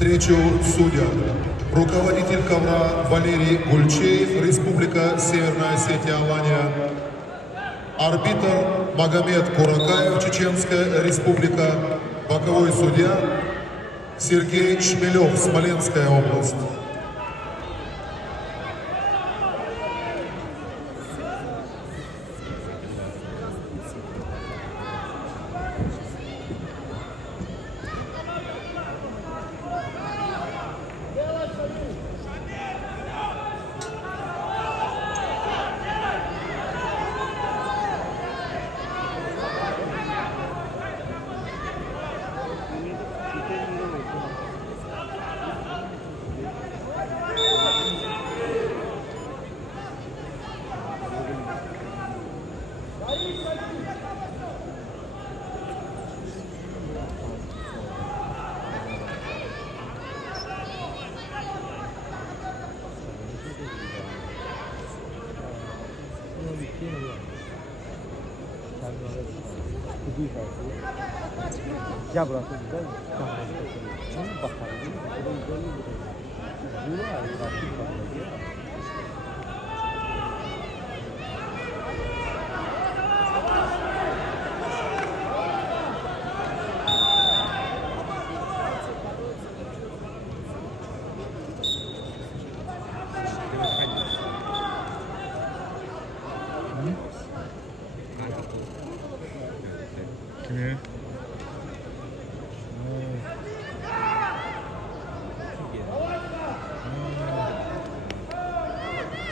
встречу судьям. Руководитель ковра Валерий Гульчеев, Республика Северная Осетия, Алания. Арбитр Магомед Куракаев, Чеченская Республика. Боковой судья Сергей Шмелев, Смоленская область. Ya burası güzel. Bakalım.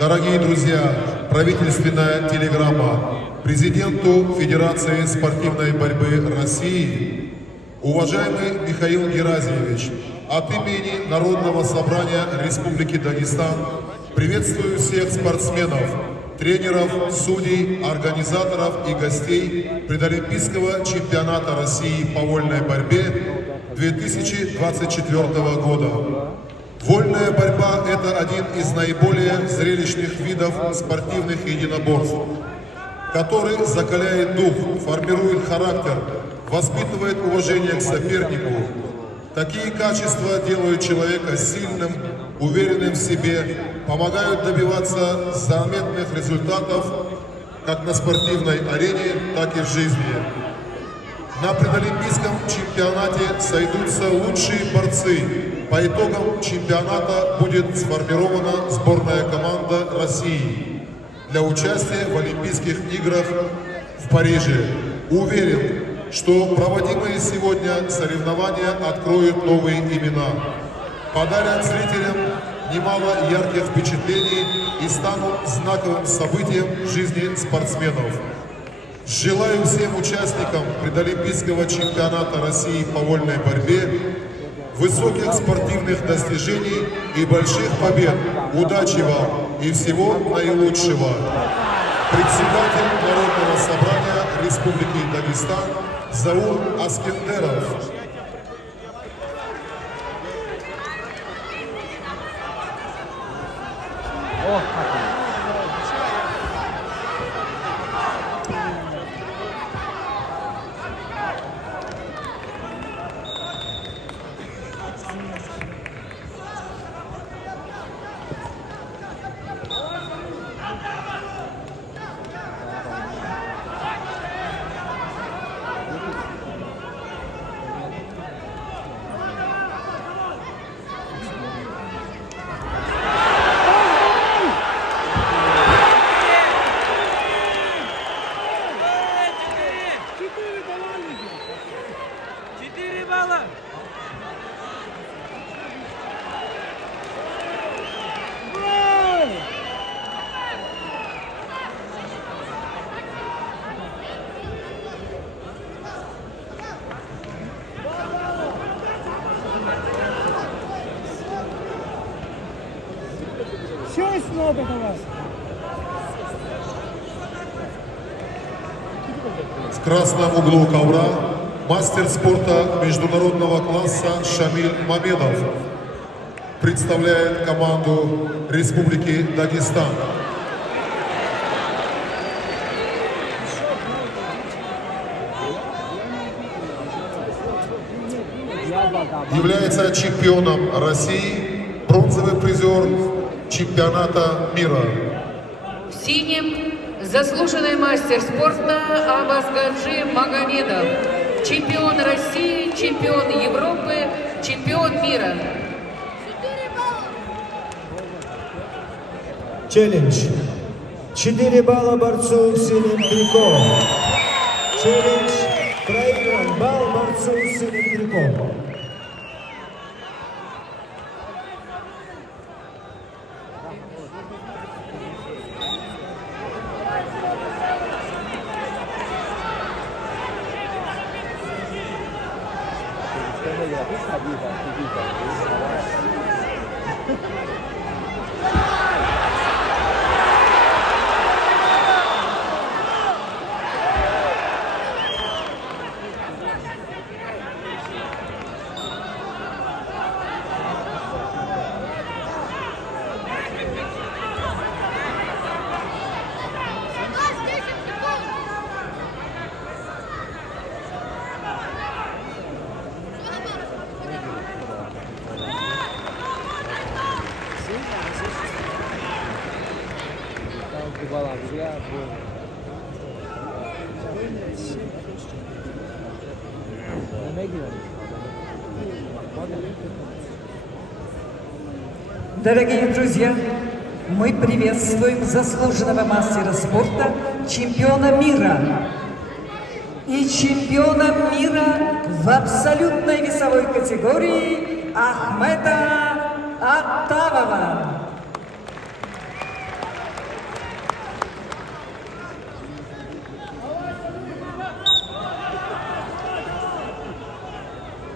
Дорогие друзья, правительственная телеграмма президенту Федерации спортивной борьбы России. Уважаемый Михаил Геразиевич, от имени Народного собрания Республики Дагестан приветствую всех спортсменов, тренеров, судей, организаторов и гостей предолимпийского чемпионата России по вольной борьбе 2024 года. Вольная борьба – это один из наиболее зрелищных видов спортивных единоборств, который закаляет дух, формирует характер, воспитывает уважение к сопернику. Такие качества делают человека сильным, уверенным в себе, помогают добиваться заметных результатов как на спортивной арене, так и в жизни. На предолимпийском чемпионате сойдутся лучшие борцы. По итогам чемпионата будет сформирована сборная команда России для участия в Олимпийских играх в Париже. Уверен, что проводимые сегодня соревнования откроют новые имена, подарят зрителям немало ярких впечатлений и станут знаковым событием в жизни спортсменов. Желаю всем участникам предолимпийского чемпионата России по вольной борьбе высоких спортивных достижений и больших побед. Удачи вам и всего наилучшего. Председатель Народного собрания Республики Дагестан Заур Аскендеров. В красном углу ковра мастер спорта международного класса Шамиль Мамедов представляет команду Республики Дагестан. является чемпионом России, бронзовый призер чемпионата мира. В синем заслуженный мастер спорта Абазгаджи Магомедов, чемпион России, чемпион Европы, чемпион мира. Челлендж. 4 балла борцу в синем трико. Челлендж проигран. Балл борцу в синем трико. Дорогие друзья, мы приветствуем заслуженного мастера спорта, чемпиона мира и чемпиона мира в абсолютной весовой категории Ахмета Аттавова.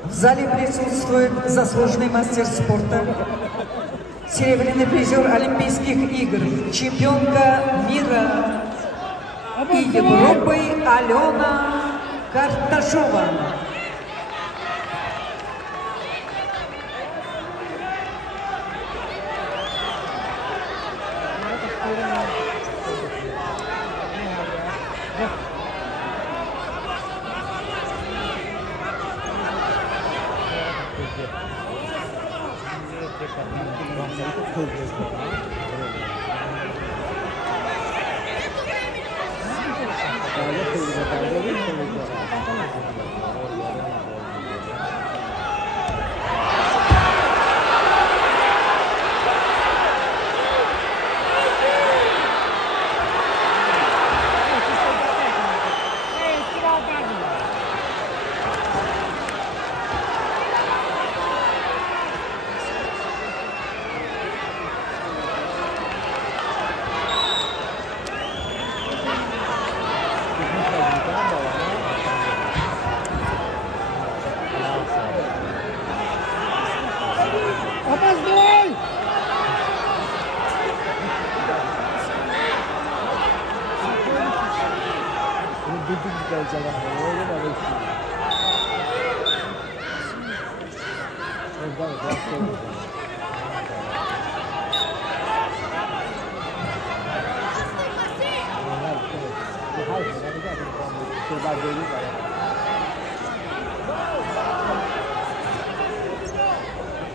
В зале присутствует заслуженный мастер спорта, серебряный призер Олимпийских игр, чемпионка мира и Европы Алена Карташова.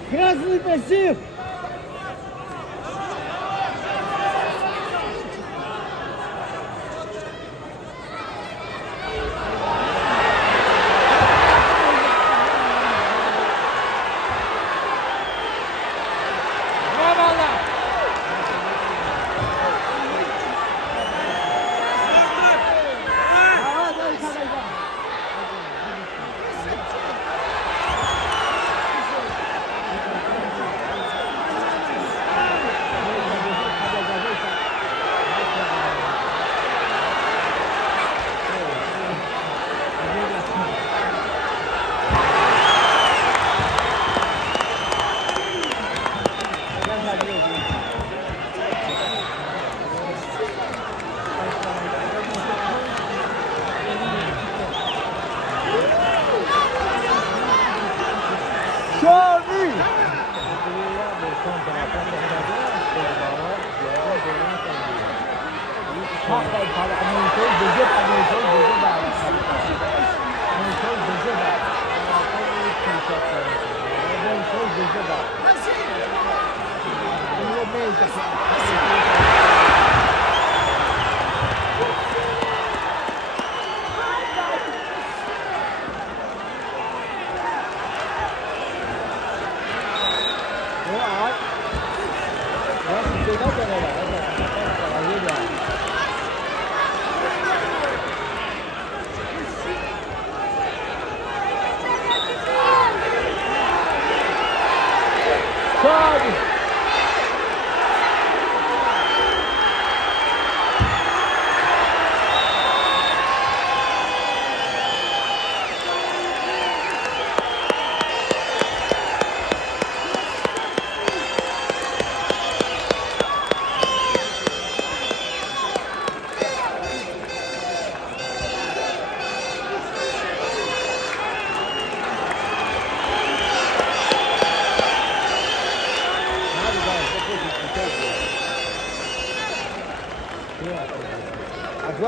Красный пассив! Thank you.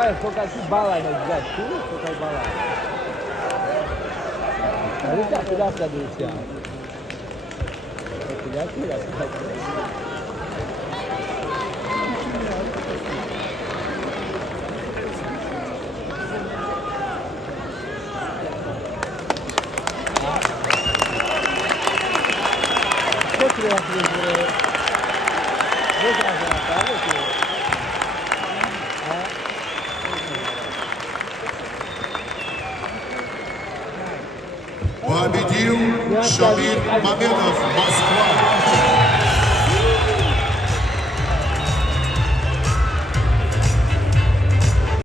Olha, colocar aqui bala aí, mas já tudo, colocar bala. Ali tá cuidado da Luciana. Cuidado. Победил Шамиль Мамедов, Москва.